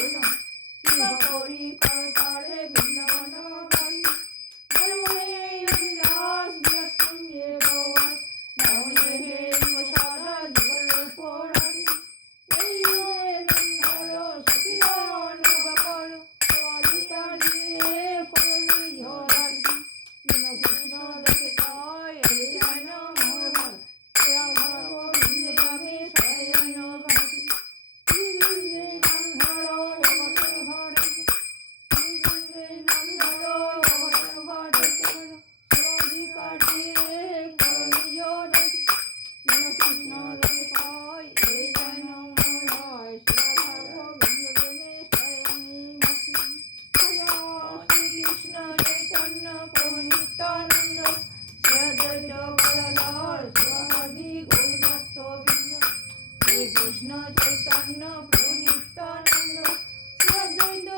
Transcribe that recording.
করুণা কৃপা করি করতারে বৃন্দাবনবাসী মনে মনে হরিদাস বিরাজ কুঞ্জে গৌবাস নমনে হে সদা যুগল রূপরাশি এই যুগে ধর সখিগণ গোপর সবালিকা দিয়ে করুণী ঝরাসি কৃষ্ণ দেখে কয় এই যেন মোর হয় রাধা গোবিন্দে আমি শয়ন বাসি গোবিন্দে নাম ধরো জগতের ঘরে গোবিন্দে নাম ধরো জগতের ঘরে সবালিকা দিয়ে করুণী ঝরাসি কৃষ্ণ দেখে কয় এই যেন মোর হয় রাধা গোবিন্দে আমি শয়ন বাসি শ্রীকৃষ্ণ চৈতন্য প্রভু নিত্যানন্দ শ্রী অদ্বৈত গদাধর শিবাসাদি গৌর ভক্তবৃন্দ শ্রীকৃষ্ণ চৈতন্য প্রভু নিত্যানন্দ শ্রী অদ্বৈত